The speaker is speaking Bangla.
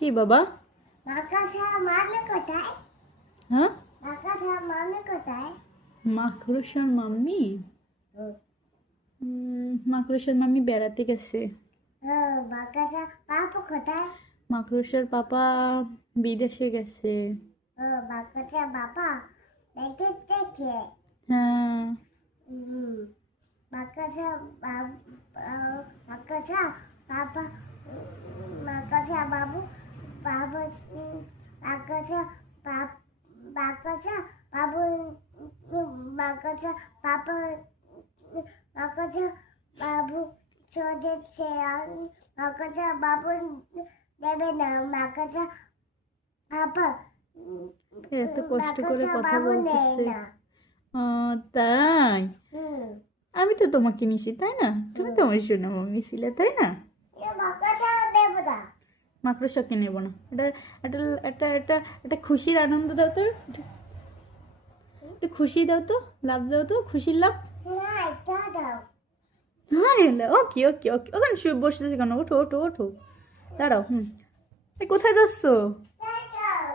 কি বাবা? হ্যাঁ? মাকাছা কোথায়? মাকড়সার মাম্মি? উম, মাকড়সার মাম্মি বেড়াতে গেছে। পাপা কোথায়? মাকড়সার পাপা বিদেশে গেছে। হ্যাঁ। বাবা বাবু বাবা বাবু দেবে না বাবা এত কষ্ট করে কথা বলতেছে ও তাই? আমি তো তোমাকে নিছি তাই না? তুমি তো আমার সোনা ছিলে তাই না? মাকড়সাকে নেব না। এটা একটা একটা একটা একটা খুশির আনন্দ দাও তো। একটু- খুশি দাও তো, লাভ দাও তো, খুশির লাভ। হ্যাঁ ওকে ওকে ওকে ওখানে শুয়ে বসে কেন? ওঠো ওঠো ওঠো। দাঁড়াও, হুম। কোথায় যাচ্ছ?